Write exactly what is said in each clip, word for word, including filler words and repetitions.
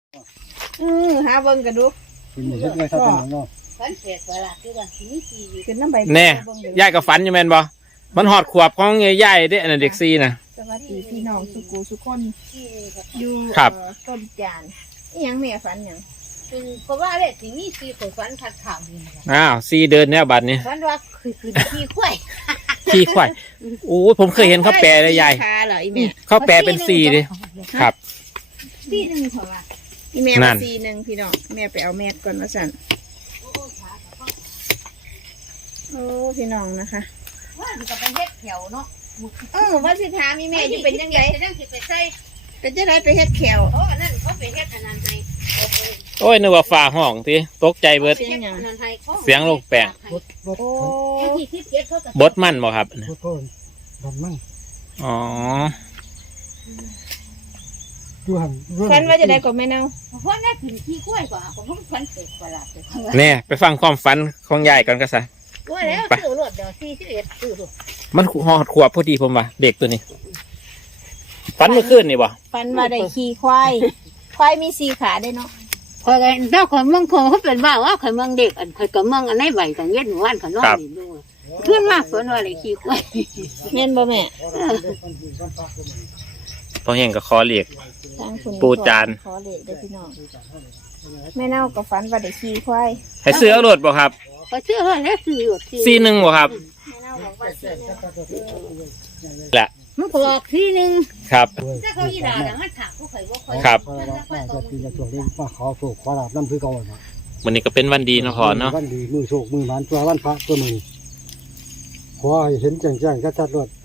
อือหาเบิ่งกันดูเป็นอย่างนี้เลยครับเป็นอย่างนี้ฝันแปลกประหลาดคือว่าสิมีชีวิตเป็นน้ำใบแน่ยายกับฝันอยู่แม่นบ่มันหอดขวบของยายเด้อันนั้นเด็กซีนะสวัสดีพี่น้องสุกูสุคนที่นี่ครับอยู่ครับเอ่อต้นจานนี่ยังแม่ฝันหยังเป็นเพราะว่าเลยสิมีชีวิตฝันทัดข่าวนี่ครับอ้าวซีเดินแนวบัดนี้ฝันว่าคือคือขี้ข้วยขี้ควายโอ้ยผมเคยเห็นเขาแปลเลยยายคาเหรออีแม่เขาแปลเป็นซีดิครับปีหนึงเพราะว่าอีแม่นั่มาน ซีหนึ่งพี่น้องแม่ไปเอาแม่ก่อนมาสั่นโอ้ขาก็โอ้พี่น้องนะคะว่ามันก็เป็นเฮ็ดแถวเนาะเออว่าสิถามอีแม่อยู่เป็นยังไงจะนั่งสิไปใส่เป็นจังไดไปเฮ็ดแขวโอ้อันนั้นเขาไปเฮ็ดอันนั้นให้โอ้โหโอ้ยนึกว่าฝ่าห้องทีตกใจเบิดไปเฮ็ดอันนั้นให้ขาเสียงลูกแป้งรถรถโอ้ไอ้ที่คิดเก็บเขาก็บดมันบ่ครับรถต้นดำมั่งอ๋อดูหันฝันว่าจะได้กับแม่เนาเพราะนั่นคือขี้ข้วยกว่าผมฝันแปลกประหลาดเลยแน่ไปฟังความฝันของยายก่อนก็ซะว่าแล้วซื้อรถเดี๋ยวสี่สิบเอ็ดซื้อรถมันหอดขวบพอดีผมว่าเด็กตัวนี้ฝันเมื่อคืนนี่บ่ฝันว่าได้ขี่ควายควายมีสี่ขาได้เนาะคอยกันเจ้าคนเมืองคงเขาเป็นบ้าว่าคอยเมืองเด็กอันคอยกับเมืองอันไหนไหวกันเย็นหมู่บ้านขนมนี่ดูเพื่อนมากฝนว่าอะไรขี้ข้วยแม่นบ่แม่พอเห็นก็คอเรียกทางคุณปูจานขอเลขเด้อพี่น้องแม่เน่ากับฝันว่าได้ขี่ควายให้ซื้อเอารถบ่ครับพอเชื่อว่าแล้วซื้อรถซีหนึ่งบ่ครับแม่เน่าบอกว่าสี่หนึ่งแหละมันก็บอกที่หนึ่งครับถ้าเขาอีด่าแล้วมันถามผู้ใครว่าคอยครับน่าจะปีละตัวเล่นมาขอโชคขอลาบน้ำคือเก่าเนาะวันนี้ก็เป็นวันดีเนาะพอเนาะวันดีมือโชคมือหมันตัววันพระตัวมือขอให้เห็นแจ้งแจ้งชัดๆรถ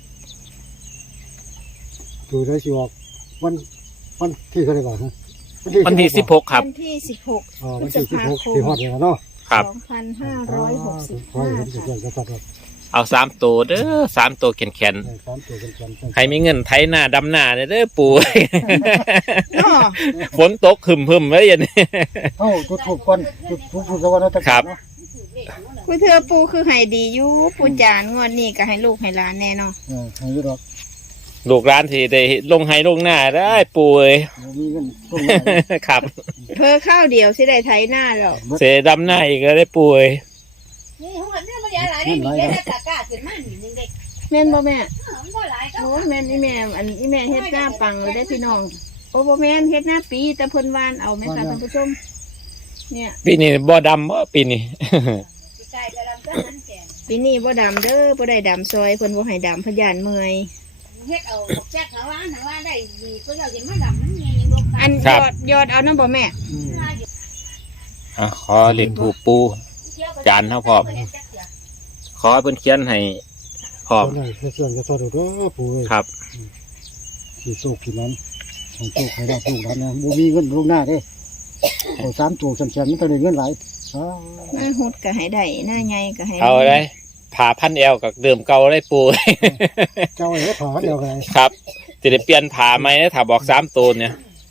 ดูได้สิออกวันวันที่เท่าไหร่ก่อนฮะวันที่สิบหกครับวันที่สิบหกอ๋อวันที่สิบหกที่ฮอดเลยเนาะครับสองพันห้าร้อยหกสิบขอห้าให้เห็นแจ้งค่ะแจ้งชัดๆรถเอาสามตัวเด้อสามตัวแข็งสามตัวกันกันๆใครมีเงินไถหน้าดำหน้าเด้อปู่เนาะฝนตกหึมหึมๆไว้อย่างนี้เอ้าจุดถูกก่อนจุดถูกถูกสวรรค์ครับคุยเธอปูคือให้ดีอยู่ปูจานงวดนี้ก็ให้ลูกให้หลานแน่เนาะเออให้ยุดอกลูกร้านที่ได้ลงไห้ลงหน้าได้ปู่เอ้ยมีเงินส่งครับเพิ่อข้าวเดียวสิได้ไถหน้าแล้วเสดำหน้าอีกก็ได้ปู่เอ้ยนี่หัวเนี่ยมันยาหลายได้มีแค่ตะกร้าขึ้นมาหนึ่งเด็กแม่นบ่แม่มันก็หลายก็โอ้แม่นอีแม่อันอีแม่เฮ็ดหน้าปังเลยได้อพี่น้องโอ้บ่แม่นเฮ็ดหน้าปีแต่เพิ่นวานเอาไหมคะท่านผู้ชมเนี่ยปีนี้บ่ดำบ่ปีนี้ใจกระลำก็นั้นแก่ปีนี้บ่ดำเด้อบ่ได้ดำซอยเพิ่นบ่ให้ดำเพนยานเมื่อยเฮ็ดเอาแจ๊กหาว่าหาว่าได้ดีก็เราจะมาดำนั้นยังยังลบอันยอดยอดเอาน้ำบ่แม่อ่ะขอเรียนถูกปู่จานเท่าพร้อมขอให้เพิ่นเขียนให้พร้อมได้เสื่อมจะสอดเด้อปู่ครับสีโซกี่นั้นของโชคให้ได้ถูกนั้นนะบ่มีเงินลงหน้าเด้เอาสามตัวสันๆมันต้องได้เงินหลายอ้าวหน้าหุดก็ให้ได้หน้าใหญ่ก็ให้เอาได้ผ่าพันแอลกับเดิมเก่าได้ปู่เจ้าไอ้ผาเดียวกันครับจะได้เปลี่ยนผ่าไหมนะถ้าบอกสามตัวเนี่ย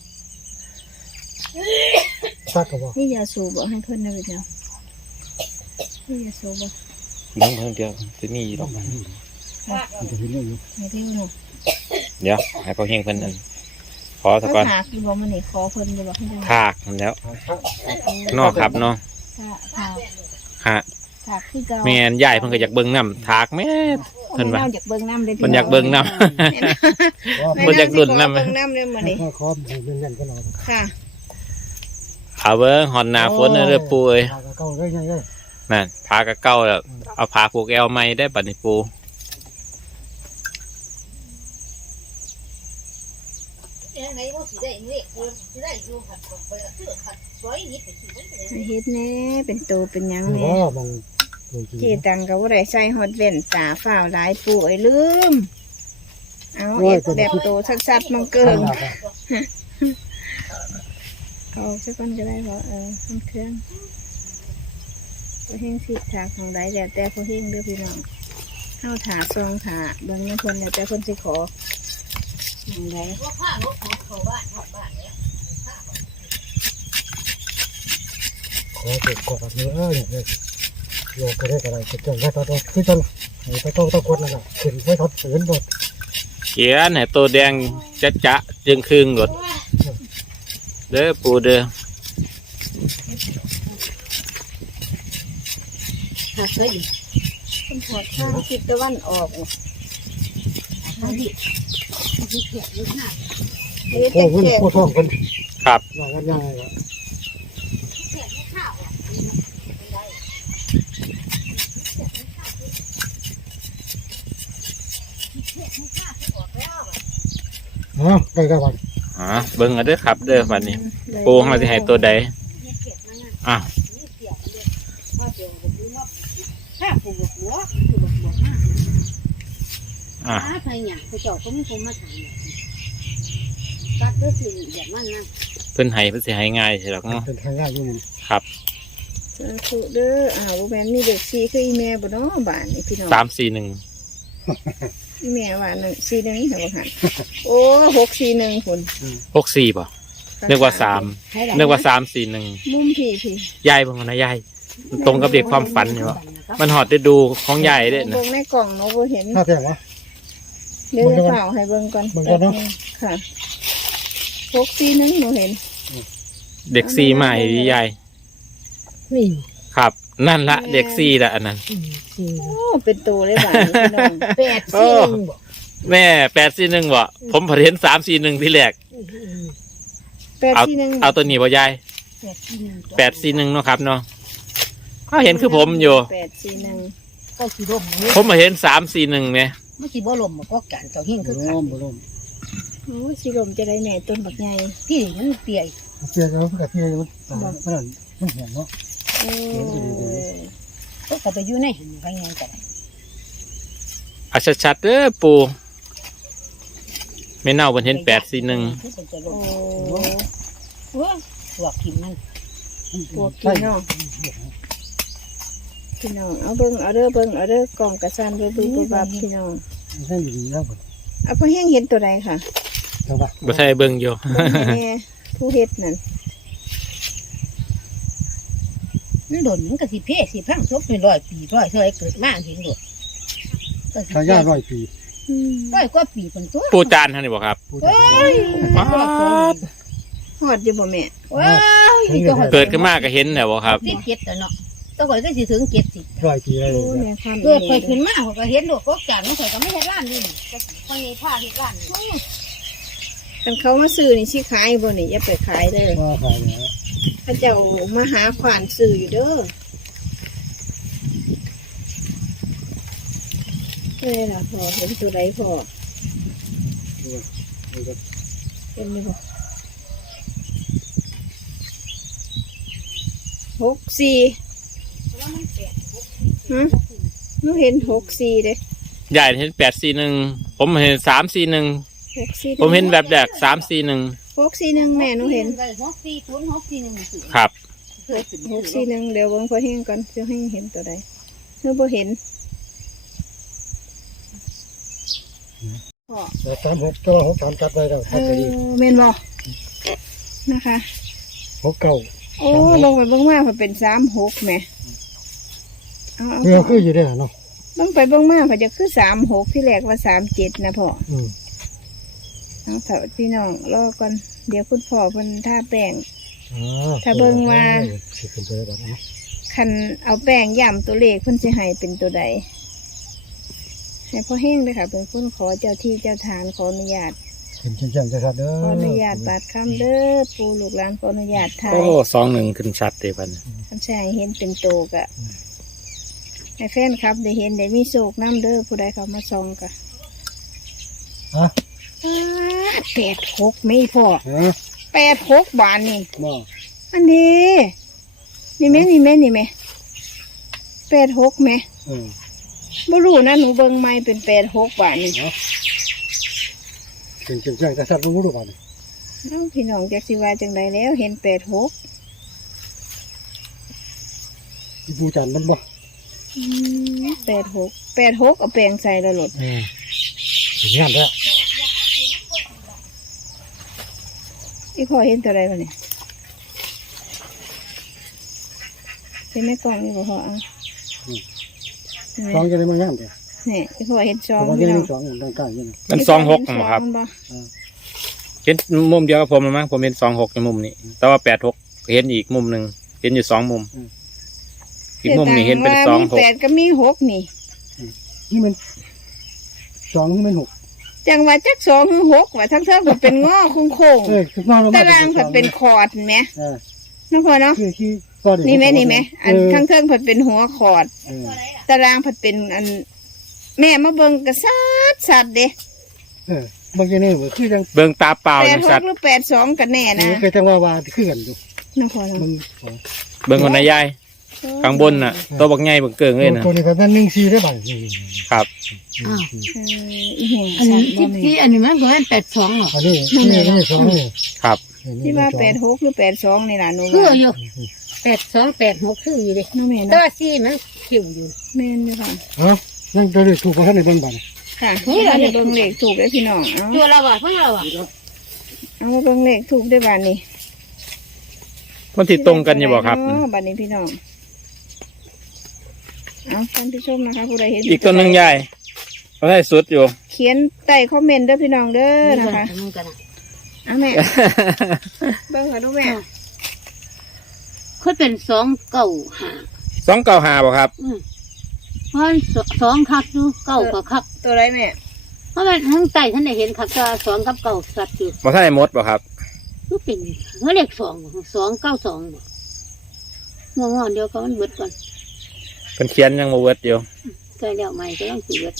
ซักก็บ่นี่ยาสูบบ่ให้เพิ่นนะพี่น้องนี่ยาสูบบ่เบิ่งเพิ่งเดียวจะมีอยู่หรต้ออง กมาดูมันจะเห็นได้อยู่ให้เร็วเนาะเดี๋ยวให้พ่อเฮงเพิ่นอันขอก็สักก่อนถากอยู่บ่มันนี่ขอเพิ่นอยู่บ่ให้ได้ถากมันแล้วนอกครับเนาะถากถากฮะถากคือเก่าแม่นยายเพิ่นก็อยากเบิ่งน้ำถากแม่ เพิ่นว่าแม่อยากเบิ่งน้ำเด้อพี่เพิ่นอยากเบิ่งน้แม่เพิ่นอยากลุ้นน้ำเบิ่งน้ำเด้อมื้อนี้ถ้าคอมให้เงินกันเอาค่ะำเอาเบิ่งหอนหน้าฝนเด้อปู่เอ้ยถ้าก็เก่าได้ยังไงนั่นผากะเก่าแล้วเอาผาผูกแอวใหม่ได้บัดนี้ปู่เอ๊ะไหนว่าสิได้เงี้ยสิได้อยู่ขัดไปเสื้อขัดสวยนิดไปสิมันไปให้เฮ็ดแหน่เป็นโตเป็นหยังคือแหน่ว่าบางตัวจริงเจตังก็บ่ได้ใส่ฮอดแว่นตาฝ้าวหลายปู่เอ้ยลืมเอาเอ็ดแบบโตชัดๆมังเกิงเอาสักคนก็ได้บ่เออมันเครื่องพอเฮงสิถากของใดแล้วแต่พอเฮงเด้อพี่น้องเฮาถาซองถาเบิ่งในเพิ่นแล้วแต่เพิ่นสิขอหยังไดว่าผ้ารถของเขาบ้านเขาบ้านเนี่ยขอเก็บกดเนื้อเนี่ยโยกก็ได้ก็ได้เก็บจังว่าตอนคือจังไอ้ต้องต้องกดนั่นน่ะขึ้นไว้ทอดฝืนหมดเขียนให้ตัวแดงจะจะจึงครึ่งหลดเด้อปูเด้อหาเคยอยู่คนถอดข้างทิศตะวันออกนี่หาดิมีเขียนอยู่หน้าเฮ็ดโอ้แต่เพิ่นแค่โคตรท้องเพิ่นครับว่ากันยังไงล่ะเขียนไม่ข้าวอ่ะอ๋อได้ก็บัดอ๋อเบิ่งเอาเด้อครับ เด้อบัดนี้ ปูของเราสิให้ตัวใดอ่ะถ้าผูกหัวผูกหัวมากอ่ะถ้าใครหยังเขาเจาะก็ไม่คงมาถามกัดก็สิแบบนั้นนะเพิ่นให้เพิ่นสิให้ง่ายสิหรอกเนาะเป็นทางยากอยู่มันครับสาธุเด้ออ้าวบ่แม่นมีเด็กสี่คืออีแม่บ่เนาะบ้านนี่พี่น้องสามสี่หนึ่งอีแม่ว่าหนึ่งสี่หนึ่งแต่บ่หันโอ้หกสี่หนึ่งคนหกสี่ป่ะนึกว่าสามนึกว่าสามสี่หนึ่งมุมพี่พี่ยายเบิ่งเอานะยายมันตรงกับเด็กความฝันอยู่วะมันหอดได้ดูของยายเด้อนะเบิ่งในกล่องเนาะบ่เห็นถ้าแพงวะเดี๋ยวจะเฝ้าให้เบิ่งก่อนเบิ่งก่อนเนาะค่ะหกสี่หนึ่งหนูเห็นเด็กสี่ใหม่ดิยายนี่ครับ นั่นละเด็กสี่ละอันนั้นสี่โอ้เป็นตัวเลยบ้านนี้พี่น้องแปดสี่หนึ่งบอกแม่แปดสี่หนึ่งบ่ผมเห็นสามสี่หนึ่งที่แรกแปดสี่หนึ่งเอาตัวนี้บ่ยายแปดสี่หนึ่งแปดสี่หนึ่งเนาะครับเนาะเขาเห็นคือผมอยู่แปดสี่หนึ่งก็สีร่มนี่ผมมาเห็นสามสี่หนึ่งเนี่ยเมื่อกี้บ่ลมมันก็การเจ้าหิ้งบ่คือกัล้นมบ่ล้มโอ้ยสิลมจะได้แม่ต้นบักใหญ่พี่มันเปียกเสียแล้วเพิ่นก็เสียมันมันมันเหี่ยวเนาะโอ้ก็ก็ไปอยู่ในหันไปไงกันเอาชัดๆเด้อปูไม่เน่าบนเห็นแปดสี่หนึ่งเป็นจะลโอ้มว้าหลอกกินมันพวกพี่น้องพี่น้องเอาเบิ่งเอาเด้อเบิ่งเอาเด้อกล่องกระสันเบิ่งเบิ่งเบิ่งบับพี่น้องใช่ดีแล้วบ่เอาพอแห้งเห็นตัวใดค่ะจังว่าบ่ใช่เบิ่งอยู่เบิ่งให้แม่ผู้เฮ็ดนั่นมันโดนมันก็สิเพ่สิพังทบเป็นร้อยปีร้อยเท่าไรเกิดมาเห็นโดดทายาร้อยปีอืมร้อยกว่าปีเป็นตัวปูจานท่านนี่บอกครับผู้เอ้ยป๊าดฮอดอยู่บ่แม่ว้าวนี่ก็เกิดขึ้นมาก็เห็นแล้วบ่ครับสิบเจ็ดแล้วเนาะต้องก่อนก็สิถึงเจ็ดสิบร้อยปีอะไรโอ้แม่ความเกิดไปขึ้นมาเขาก็เห็นโดดก็จานมันข่อยก็ไม่เห็นร้านนี่ก็คนนี้ผ้าเห็นร้านนี่คันเขามาซื้อนี่สิขายบ่นี่อย่าไปขายเด้อว่าขายเนี่ยพระเจ้ามาหาขวานซื้ออยู่เด้อเอ้ยล่ะพ่อเห็นตัวใดพ่อเห็นไหมพ่อหกสี่ฮะหนูเห็นหกสี่เด้ยายเห็นแปดสี่หนึ่งผมเห็นสามสี่หนึ่งหกสี่ผมเห็นแบบแดกสามสี่หนึ่งหกสี่หนึ่งแม่หนูเห็นหกสี่ศูนย์หกสี่หนึ่งสี่ครับหกสี่หนึ่งเดี๋ยวเบิ่งพอเห็นก่อนจะให้เห็นตัวใดหนูบ่เห็นพ่อแต่สามหกก็ว่าหกสามจัดไว้แล้วเอถ้าจะดีอเมนบอนะคะหกเก้าโอ้ลงไปเบิ่งมามันเป็นสามหกแหม่เอาเอาเนี่ยคืออยู่ได้เนาะเบิ่งไปเบิ่งมามันจะคือสามหกที่แรกว่าสามเจ็ดนะพ่ออืมเอาเถอะพี่น้องรอก่อนเดี๋ยวคุณพ่อเพิ่นท่าแป้งอ่ถ้าเบิ่งว่าสิขึ้นไปแล้วนะคันเอาแป้งย่ำตัวเลขเพิ่นสิให้เป็นตัวใดให้พ่อเฮงเลยค่ะเป็นคนขอเจ้าที่เจ้าทานขออนุญาตขึ้นแจ้งๆจะครับเด้อขออนุญาตบาดคำเด้อปูลูกหลานขออนุญาตถ่ายโอ้สองหนึ่งขึ้นชัดเลยพันท่านชายเห็นเป็นโตกะให้แฟนครับได้เห็นได้มีโศกน้ำเด้อผู้ใดเขามาซองกะฮะอ้าแปดหกไม่พอฮะแปดหกบาทนี่บ่อันนี้นี่แม่นี่แม่นี่แม่แปดหกแม่เออบ่รู้นะหนูเบิ่งไม่เป็นแปดหกบาทนี่เนาะขึ้นแจ้งๆจะสัตว์รู้รู้บ่นี่เอ้าพี่น้องจักสิว่าจังใดแล้วเห็นแปดหกอีปูจันมันบ่แปดหกแปดหกเอาแปลงใส่แล้วหลดอืมถึงงานแล้วอีพ่อเห็นตัวใดวะเนี่ยเห็นไหมกล่องนี่บ่พ่อเอ่ะสองจะได้มางานเด้อนี่อีพ่อเห็นซเพองราะว่าจะพี่ได้น้องสองอย่างต่างๆอยู่นี่มันสองหกเห็นะครับซองบ่เห็นมุมเดียวกับผมมั้งผมเห็นสองหกในมุมนี้ แต่ว่าแปดหกเห็นอีกมุมหนึ่งเห็นอยู่สองมุม อีกมุมนี่เห็นเป็นสองหมีกแปดก็มีหกนี่นี่มันสองนี่มันหกจังว่าจักสองหรือหกว่าทั้งเท่ากับเป็นง้อโค้งเออคือนอกลงๆมาตารางผัดเป็นคอร์ดไหมเออน้องพอเนาะคือที่ก็ดีนี่ไหมนี่ไหมอันเข้างเทิงผัดเป็นหัวคอร์ดเออตารางผัดเป็นอัน แม่มาเบิ่งกระซัดสัดเด้เออบางทีนี่มันคือจังเบิ่งตาเปล่าแปจัดงหสักตว์หรือแปดสองกันแน่นะนี่เคยจังว่าว่าคือกันอยู่น้องพอเนาะมึงสองเบิ่งคนนายายข้างบนน่ะตัวบักใหญ่บักเกิงเลยนะตัวนี้ก็แม่นหนึ่งซีได้บ่นี่ครับอ้าวเอออีเห็นอันสันี้ดบ่ที่แม่ที่อันนี้มันก็เป็นแปดสองหรออันนี้นี่นี่สองนี่ครับที่ว่าแปดหกหรือแปดสองนี่ล่ะหนูคือว่าอยู่แปดสองแปดหกคืออยู่เลยน้องแม่แต่เนาะว่าสี่มันขิวอยู่แม่นอยู่ค่ะเอ้านั่งตัวนี้ถูกกว่าท่านในเบิ่งบัดค่ะนี่เราจะเบิ่งเลขถูกได้อพี่น้องเอาตัวเราอ่ะเพราะเราอ่ะเอามาเบิ่งเลขถูกได้อบ้านนี้คนที่ตรงกันอยู่บ่ครับอ๋อบ้านนี้พี่น้องเอาท่านผู้ชมนะคะผู้ใดเห็นอีกตัวหนึ่งยายเขาให้สุดอยู่เขียนใต้คอมเมนต์เด้อพี่น้องเด้อนะคะมันกันเอาแม่ เบิ่งค่ะดูแม่เขาเป็นสองเก้าห้าสองเก้าหาบ่ครับอืมเพราะสองคักดูเก้ากับคักตัวไรแม่เพราะมันทั้งใจท่านได้เห็นคักก็สองกับเก้าสัตว์อยู่บ่ท่านได้หมดบ่ครับก็เป็นเขาเรียกสองสองเก้าสองงงๆเดียวก็มันเบิดก่อนเพิ่นเขียนยังบ่เวิร์ดอยู่ใกล้แล้วใหม่ก็ต้องสิเบิด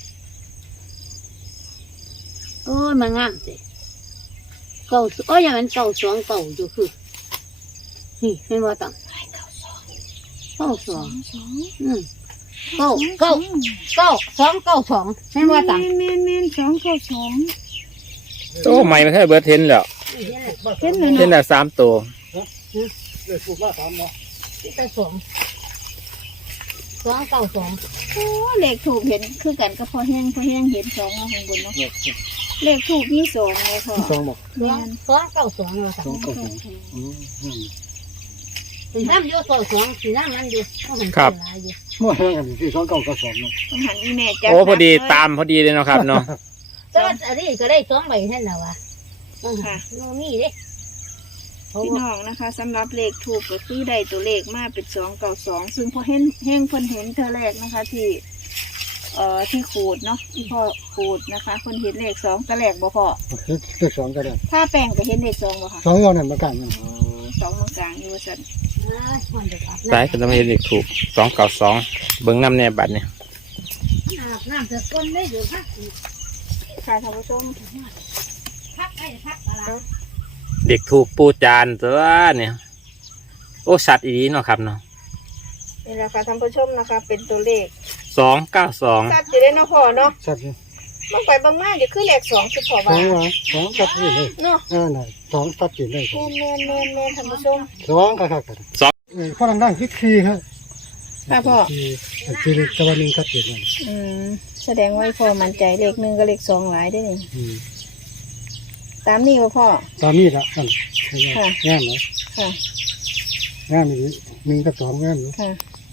โอ้ยมันงามสิเก้าโอ้ยอย่างนั้นเก้าสองเก้าอยู่คือนี่เป็นว่าต่างเก้าสองอืมเก้าเก้าเก้าสองเก้าสองเป็นว่าต่างแม่นแม่นสองเก้าสองโอ้ไม่ไม่ใช่เบิร์ดเห็นแล้วเห็นเลยเห็นเนาะแล้วสามตัวเลยถูกมาสามเนาะแต่สองสองเก้าสองโอ้เลขถูกเห็นคือกันก็พอแห้งพอแห้งเห็นสองเอาข้างบนเนาะเลขถูกมีสองเลยพ่อสองบอกสองสองเก้าสองว่าต่างสองก็สองอืมอืมสีน้ำอยู่สองสองสีน้ำมันอยู่ต้องเห็นหลายอยู่มั่วแห้งกันที่สองเก้าก็สองเนาะต้องหันอีแม่จับโอ้พอดีนับเลยตามพอดีเลยเนาะครับเนาะแต่ว่าอันนี้ก็ได้สองใบแค่นั้นวะค่ะมีเด้พี่น้องนะคะสำหรับเลขถูกก็คือได้ตัวเลขมาเป็นสองเก้าสองซึ่งพอเห็นแห้งเพิ่นเห็นเธอแรกนะคะ ที่ เอ่อที่ขูดเนาะพ่อขูดนะคะคนเห็นเลขสองตะแรกบ่พอเลขสองก็ได้ถ้าแป้งก็เห็นเลขสองบ่ค่ะสองเอานั่นมากันเนาะอ๋อสองมากลางอยู่ว่าซั่นสายก็ต้องเห็นเลขถูกสองเก้าสองเบิ่งน้ำแน่บัดเนี่ยอาบน้ำจะก้นได้เดี๋ยวพักค่ะท่านผู้ชมพักให้พักอะไรเด็กถูกปูจานตัวเนี่ย โอ้สัตว์อีดีเนาะครับเนาะนี่แหละค่ะท่านผู้ชมนะคะ เป็นตัวเลขสองเก้าสองชัดอยู่ได้เนาะพ่อเนาะชัดเลยบางไปบางมาเดี๋ยวคือเลขสองคือพ่อสอว่างวะสองชัดเลยเนาะอ่าน่ะสองชัดเจนเลยแม่นแม่นแม่นแม่นท่านผู้ชมสองก็ครับเออพ่อดังๆคิดคีฮะค่ะพ่อคีคีตะวันนึงชัดเจนเลยอืมแสดงว่าพ่อมั่นใจเลขหนึ่งกับเลขสองหลายได้อนี่อืมตามนี้บ่พ่อตามนี้ละนั่นค่ะงามเลยค่ะงามนี้หนึ่งกับสองงามเนาะค่ะ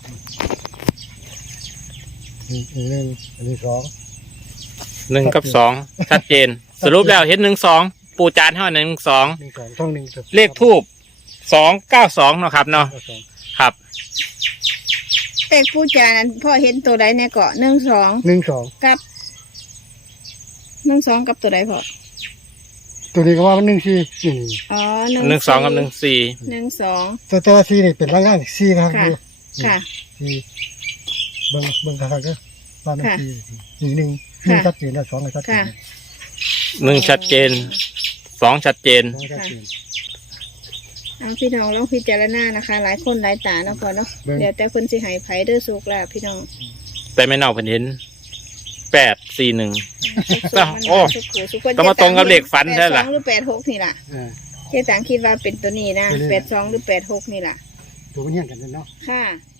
หนึ่งหนึ่งอันนี้สองหนึ่งกับสองชัดเจน สรุปแล้วเห็นหนึ่งสองปูจานเท่าหนึ่งสองหนึ่งสองช่องหนึ่งเลขทูบสองเก้าสองเนาะครับเนาะครับเลขผู้จานั้นพ่อเห็นตัวใดในเกาะหนึ่งสองหนึ่งสองกับหนึ่งสองกับตัวใดพ่อตัวนี้ก็ว่ามันหนึ่งสี่นี่อ๋อหนึ่งสองกับหนึ่งสี่หนึ่งสองตัวตัวสี่นี่เป็นร่างงานสี่ครับค่ะดูค่ะสี่เบิ้งเบิ้งขาดก็ว่ามันค่ะสี่หนึ่งหนึ่งหนึ่งชัดเจนแล้วสองก็ชัดเจค่ะนหนึ่งชัดเจนสองชัดเจนสองชัดเจนเอาพี่น้องลองพิจารณานะคะ หลายคนหลายตาเนาะพ่อเนาะเบิ่งเดี๋ยวแต่คนสิใหายไผเด้อสุกลาภพี่น้องแต่ไม่เน่าเพิ่นเห็นแปดสี่หนึ่งสุขมันโอ้สุขหูสุขคนต้องมาตรงกับเลขฝันใช่ไหมแปดสองหรือแปดหกนี่ล่ะอ่าเจ๊ต่างคิดว่าเป็นตัวนี้นะเป็นเลขแปดสองหรือแปดหกนี่ล่ะตัวมันเฮี้ยงกันเนาะค่ะ